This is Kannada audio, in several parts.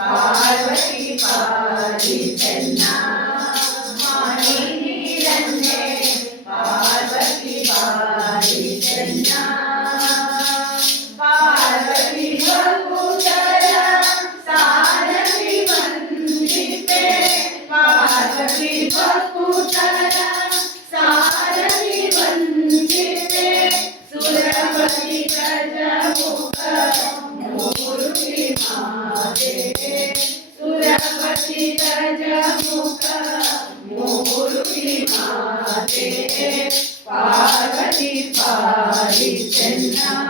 पार्वती पारी பாடி சென்னா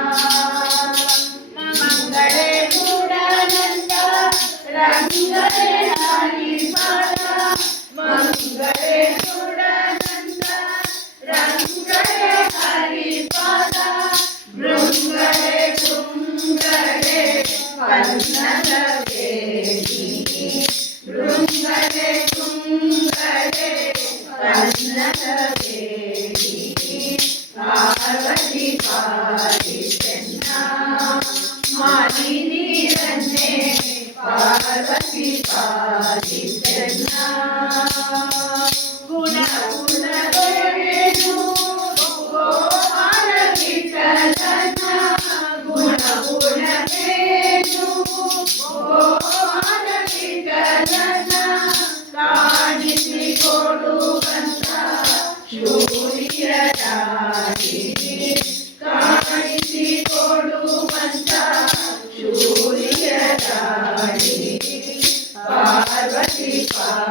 Thank you. पार्वती पार्वती पार्वती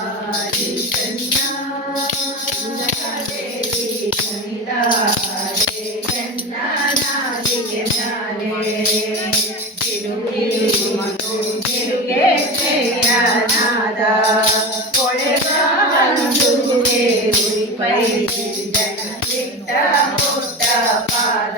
పాద.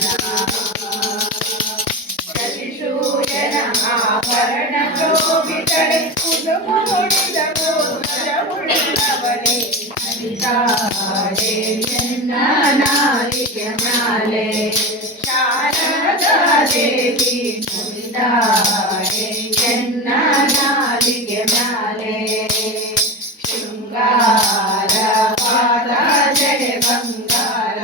ಆಭರಣ ಶೋಭಿತಳೆ ಕುಸುಮ ಹೊಡಿದಳು ನರಗುಣ ನವಲೆ ಸರಿತಾಳೆ ಚೆನ್ನ ನಾಲಿಗೆ ನಾಲೆ ಶಾರದಾದೇವಿ ಮುರಿದಾಳೆ ಚೆನ್ನ ನಾಲಿಗೆ ನಾಲೆ ಶೃಂಗಾರ ಪಾದ ಜಯ ಬಂಗಾರ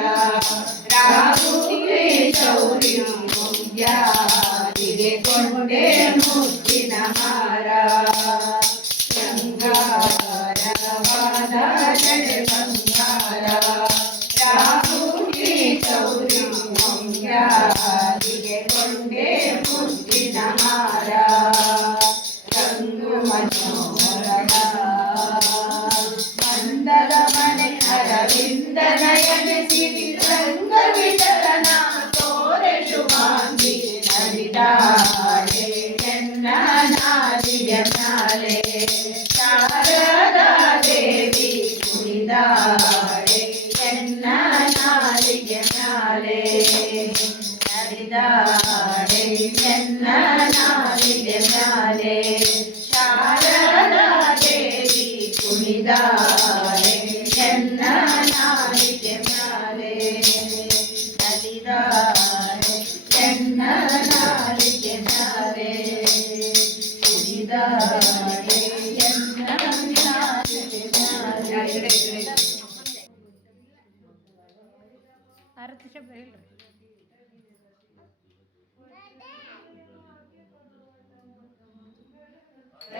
ಆರತಿ ಶಬ್ದ ಹೇಳ್ರಿ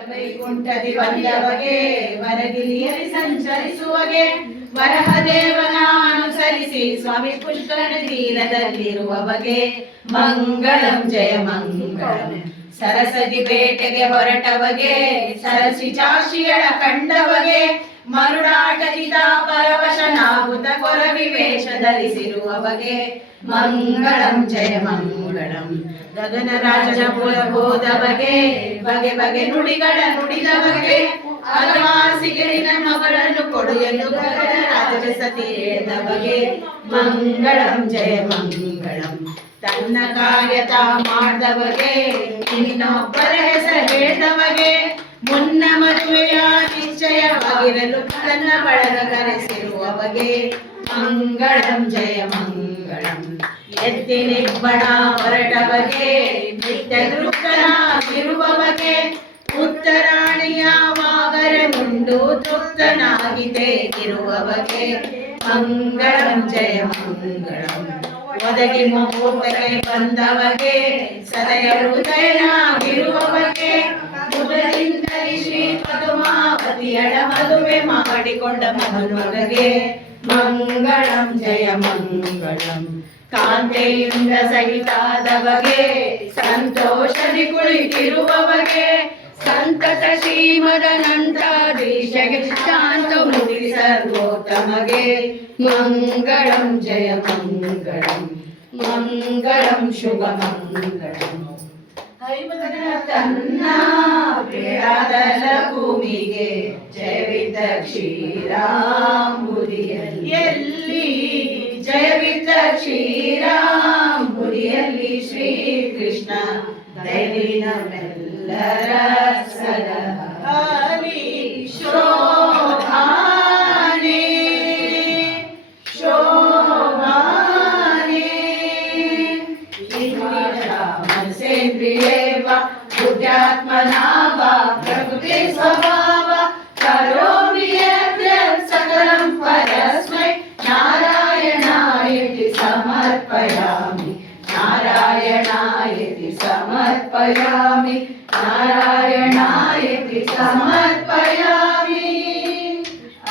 ವೈಕುಂಠದಿ ಬಂದವಗೆ ವರಗಿರಿಯಲ್ಲಿ ಸಂಚರಿಸುವಗೆ ವರಹದೇವನ ಅನುಸರಿಸಿ ಸ್ವಾಮಿ ಪುಷ್ಕರಣ ತೀರದಲ್ಲಿರುವವಗೆ ಮಂಗಳಂ ಜಯ ಮಂಗಳಂ ಸರಸದಿ ಬೇಟೆಗೆ ಹೊರಟವಗೆ ಸರಸಿ ಚಾಶಿಯಳ ಕಂಡವಗೆ ಮರುಳಾಟದಿತ ಪರವಶನಾಗುತ್ತ ಕೊರವಿ ವೇಷ ಧರಿಸಿರುವವಗೆ ಮಂಗಳಂ ಜಯ ಮಂಗಳಂ. ಗಗನ ರಾಜನ ಪುರ ಹೋದ ಬಗೆ ಬಗೆ ನುಡಿಗಳ ನುಡಿದವಗೆ ಅಗವಾಸಿಗಳಿನ ಮಗಳನ್ನು ಕೊಡೆಯಲು ಗಗನ ರಾಜನ ಸತಿ ಬಗೆ ಮಂಗಳಂ ಜಯ ಮಂಗಳಂ. ತನ್ನ ಕಾರ್ಯತ ಮಾಡಿದವಗೆ ಇನ್ನೊಬ್ಬರ ಹೆಸರು ಹೇಳಿದವಗೆ ಮುನ್ನ ಮದುವೆಯ ನಿಶ್ಚಯವಾಗಿರಲು ತನ್ನ ಬಳಗ ಕರೆಸಿರುವವಗೆ ಮಂಗಳಂ ಜಯ ಮಂಗಳಂ. ಎತ್ತಿನಿಬ್ಬಣ ಹೊರಟವಗೆ ನಿತ್ಯ ತೃಪ್ತನಾಗಿರುವವಗೆ ಉತ್ತರಾಣಿಯ ವಾಗರೆ ಮುಂಡು ತೃಪ್ತನಾಗಿದೆ ಇರುವವಗೆ ಮಂಗಳಂ ಜಯ ಮಂಗಳಂ. ಒದಗಿ ಮುಹೂರ್ತಕ್ಕೆ ಬಂದವಗೆ ಸದಯ ಹೃದಯನಾಗಿರುವ ಬಗೆ. ಪದುಮಾವತಿಯಳ ಮದುವೆ ಮಾಡಿಕೊಂಡ ಮಗನಿಗೆ ಮಂಗಳಂ, ಜಯ ಮಂಗಳಂ. ಕಾಂತೆಯಿಂದ ಸಹಿತಾದವಗೆ, ಸಂತೋಷದಿ ಕುಳಿತಿರುವವಗೆ, ಸಂತತ ಶ್ರೀಮದನಂತಾಧೀಶಗೆ ಶಾಂತ ಮುಗಿ ಸರ್ವೋತ್ತಮಗೆ. ಮಂಗಳಂ, ಜಯ ಮಂಗಳಂ. ಮಂಗಳಂ, ಶುಭ ಮಂಗಳಂ. ತನ್ನ ಬೇಡಾದಲ ಭೂಮಿಗೆ ಜಯವಿದ್ದ ಕ್ಷೀರಾಂಬುದಿಯಲ್ಲಿ ಎಲ್ಲಿ ಜಯವಿದ್ದ ಕ್ಷೀರಾಂಬುದಿಯಲ್ಲಿ ಶ್ರೀ ಕೃಷ್ಣ ದೈವಿನ समर्पयामि। नारायणाय समर्पयामि।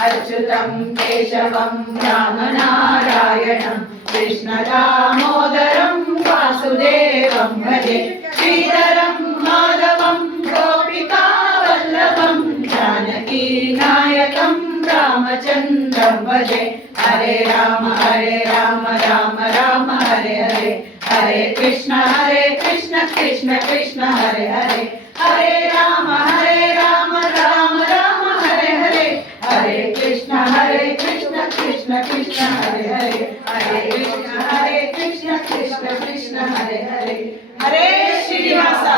अच्युतं केशवं रामनारायणं कृष्णदामोदरं वासुदेवं भजे श्रीधरं माधवं गोपिकावल्लभं जानकीनायकं रामचन्द्रं भजे। हरे राम हरे राम राम राम हरे हरे। हरे कृष्ण हरे कृष्ण कृष्ण कृष्ण, हरे हरे। हरे राम हरे राम राम राम, हरे हरे। हरे कृष्ण हरे कृष्ण कृष्ण कृष्ण, हरे हरे। हरे कृष्ण हरे कृष्ण कृष्ण कृष्ण, हरे हरे। हरे श्रीनिवासा